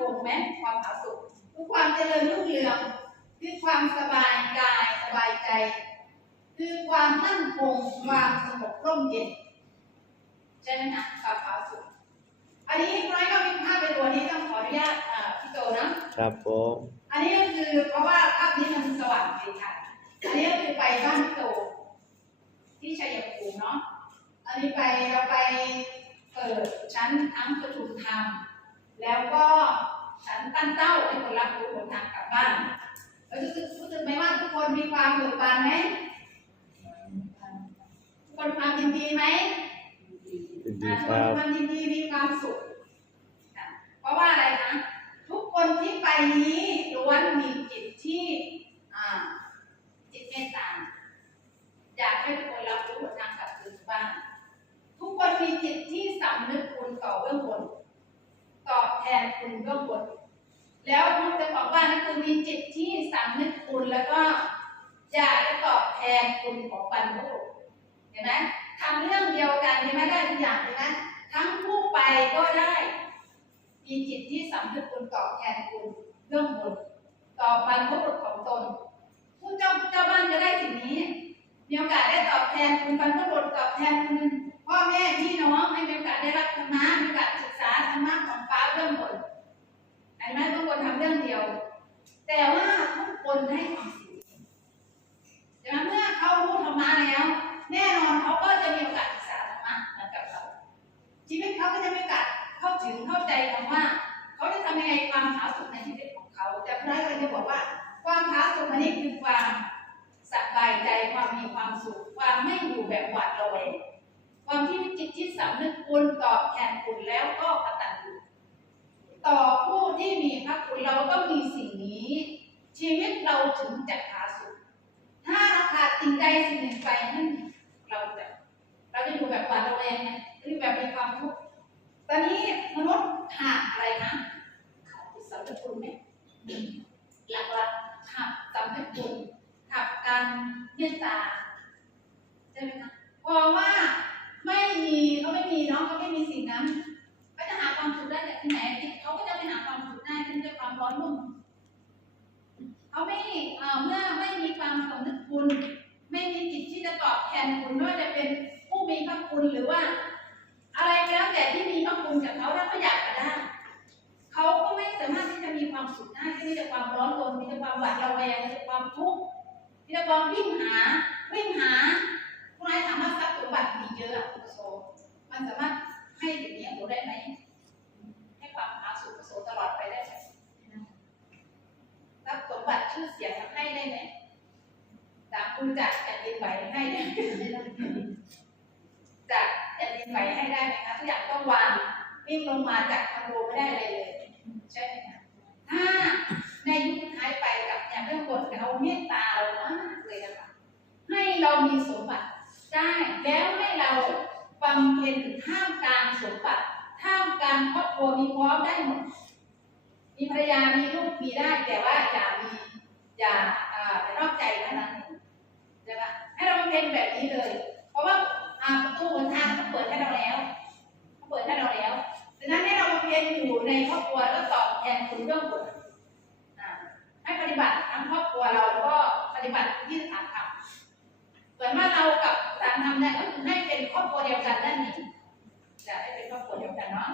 คงไหมความผาสุกคือความเจริญรุ่งเรือง คือความสบายกายสบายใจ คือความมั่นคงความสงบร่มเย็นใช่ไหมนะความผาสุกอันนี้น้อยก็มีภาพไปตัวนี้ต้องขออนุญาตอ่าพี่โจนะครับผมอันนี้ก็คือเพราะว่าภาพนี้มันสว่างดีค่ะอันนี้ก็คือไปบ้านพี่โต ที่ชัยภูมิเนาะอันนี้ไปเราไปเปิดชั้นทั้งประชุมธรรมแล้วก็ ชั้นตั้งเต้าให้คนรับรู้ผลทางกลับบ้านเรารู้สึกรู้สึกไหมว่าทุกคนมีความเบิกบานไหมทุกคนมีความยินดีไหมยินดีอ่าครับทุกคนมีความยินดีมีความสุขอะเพราะว่าอะไรนะทุกคนที่ไปนี้ล้วนมีจิตที่อ่าจิตเมตตาอยากให้ทุกคนรับรู้ผลทางกลับคืนบ้านทุกคนมีจิตที่สำนึกคุณต่อเบื้องบนตอบแทนคุณเบื้องบน แล้วคุณเจ้าของบ้านนี่คือมีจิตที่สำนึกคุณแล้วก็อยากจะตอบแทนคุณของบรรพบุรุษเห็นไหมทำเรื่องเดียวกันนี่ไม่ได้ทุกอย่างเลยนะทั้งผู้ไปก็ได้ มีจิตที่สำนึกคุณตอบแทนคุณเรื่องบนต่อบรรพบุรุษของตน ผู้เจ้าเจ้าบ้านจะได้สิ่งนี้มีโอกาสได้ตอบแทนคุณบรรพบุรุษตอบแทนคุณพ่อแม่พี่น้อง ห็นไหมทุกคนทำเรื่องเดียว แต่ว่าทุกคนให้ความสิ่งดังนั้นเมื่อเขารู้ธรรมะแล้ว แน่นอนเขาก็จะมีโอกาสศึกษาธรรมะเหมือนกับเราชีวิตเขาก็จะมีโอกาสเข้าถึงเข้าใจคำว่าเขาจะทำยังไงความผาสุกในชีวิตของเขา แต่พระก็จะบอกว่า ความผาสุกนี้คือความสบายใจความมีความสุข ความไม่อยู่แบบหวาดระแวงความที่จิตที่สำนึกคุณตอบแทนคุณแล้วก็กตัญญูต่อผู้ที่มีพระคุณเราก็มีสิ่งนี้ ชีวิตเราถึงจะผาสุกถ้าเราขาดสิ่งใดสิ่งหนึ่งไปนั่นเราจะเราจะอยู่แบบหวาดระแวงไงหรือแบบมีความทุกข์ตอนนี้มนุษย์ขาดอะไรนะขาดจิตสำนึกคุณไหมหลักๆขาดสำนึกคุณกับการเมตตาใช่ไหมคะพราะว่าไม่มีเขาไม่มีเนาะเขาไม่มีสิ่งนั้นเขาจะหาความสุขได้จากที่ไหนเขาก็จะไปหาความสุขได้ที่ด้วยความร้อนรุ่ม เขาไม่เมื่อไม่มีความสำนึกคุณ ไม่มีจิตที่จะตอบแทนคุณไม่ว่าจะเป็นผู้มีพระคุณหรือว่า อะไรก็แล้วแต่ที่มีพระคุณจากเขาถ้าเขาอยากจะได้เขาก็ไม่สามารถที่จะมีความสุขได้ที่มีแต่ความร้อนรนมีแต่ความหวาดระแวงมีแต่ความทุกข์ที่ความวิ่งหา วิ่งหาคุณนายถามว่าทรัพย์สมบัติมีเยอะอะคุณโซมันสามารถให้อย่างนี้ยหนูได้ไหม ให้ความผาสุกโสตลอดไปได้ไหมทรัพย์สมบัติชื่อเสียงให้ได้ไหม จากคุณจากแผ่นดินไหวให้จากแผ่นดินไหวให้ได้ไหมคะทุกอย่างต้องวางวิ่งลงมาจากคอนโดไม่ได้เลยเลย ใช่ไหมคะถ้าในยุคท้ายไปกับอย่างเรื่องบทเขาเมตตาเรามากเลยนะคะให้เรามีสมบัติได้แล้วให้เราบำเพ็ญท่ามกลางสมบัติท่ามกลางครอบครัวมีพร้อมได้หมดมีภรรยามีลูกมีได้แต่ว่าอย่ามีอย่าอ่อไปนอกใจเท่านั้นเองใช่ไหมให้ เราบำเพ็ญแบบนี้เลย เพราะว่าอาประตูหนทางเขาเปิดให้เราแล้วเขาเปิดให้เราแล้วดังนั้นให้เราเพ็ญอยู่ในครอบครัวแล้วตอบแทนคุณเรื่องบทอ่าให้ปฏิบัติทั้งครอบครัวเราแล้วก็ปฏิบัติที่สถานธรรมส่วนมากเรากับสถานธรรมเนี่ยก็คือให้เป็นครอบครัวเดียวกันนั่นเองจะให้เป็นครอบครัวเดียวกันเนาะ